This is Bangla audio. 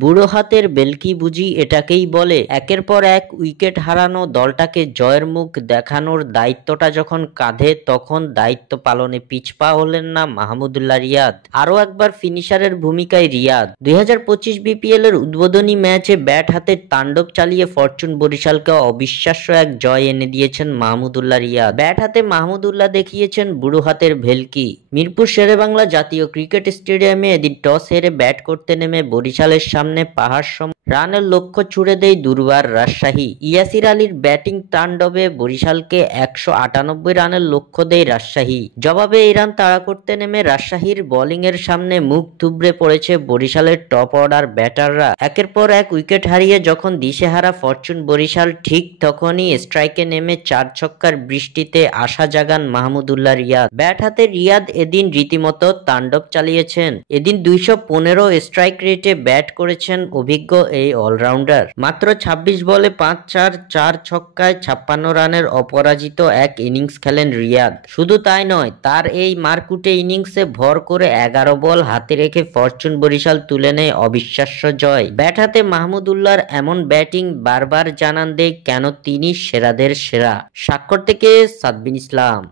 বুড়ো হাতের বেলকি বুঝি এটাকেই বলে? একের পর এক উইকেট হারানো দলটাকে জয়ের মুখ দেখানোর দায়িত্বটা যখন কাঁধে, তখন দায়িত্ব পালনে পিছপা হলেন না মাহমুদুল্লাহ রিয়াদ। আরও একবার ফিনিশারের ভূমিকায় রিয়াদ। 2025 বিপিএল এর উদ্বোধনী ম্যাচে ব্যাট হাতে তাণ্ডব চালিয়ে ফরচুন বরিশালকে অবিশ্বাস্য এক জয় এনে দিয়েছেন মাহমুদুল্লাহ রিয়াদ। ব্যাট হাতে মাহমুদুল্লাহ দেখিয়েছেন বুড়ো হাতের ভেলকি। মিরপুর শেরেবাংলা জাতীয় ক্রিকেট স্টেডিয়ামে এদিন টস হেরে ব্যাট করতে নেমে বরিশালের সামনে পাহাড় সম রানের লক্ষ্য ছুড়ে দেয় দুর্বার রাজশাহী। ইয়াসির আলীর ব্যাটিং তাণ্ডবে বরিশালকে 198 রানের লক্ষ্য দেয় রাজশাহী। জবাবে এই রান তাড়া করতে নেমে রাজশাহীর বোলিং এর সামনে মুখ থুবড়ে পড়েছে বরিশালের টপ অর্ডার ব্যাটাররা। একের পর এক উইকেট হারিয়ে যখন দিশেহারা ফরচুন বরিশাল, ঠিক তখনই স্ট্রাইকে নেমে 4 ছক্কার বৃষ্টিতে আশা জাগান মাহমুদুল্লাহ রিয়াদ। ব্যাট হাতে রিয়াদ এদিন রীতিমতো তাণ্ডব চালিয়েছেন। এদিন 215 স্ট্রাইক রেটে ব্যাট করেছেন অভিজ্ঞ এই অলরাউন্ডার। মাত্র 26 বলে 5-4, 4 ছক্কায় 56 রানের অপরাজিত এক ইনিংস খেলেন রিয়াদ। শুধু তাই নয়, তার এই মারকুটে ইনিংসে ভর করে 11 বল হাতে রেখে ফরচুন বরিশাল তুলে নেয় অবিশ্বাস্য জয়। ব্যাট হাতে মাহমুদুল্লাহর এমন ব্যাটিং বারবার জানান দেয় কেন তিনি সেরাদের সেরা। স্বাক্ষর থেকে সাদবিন ইসলাম।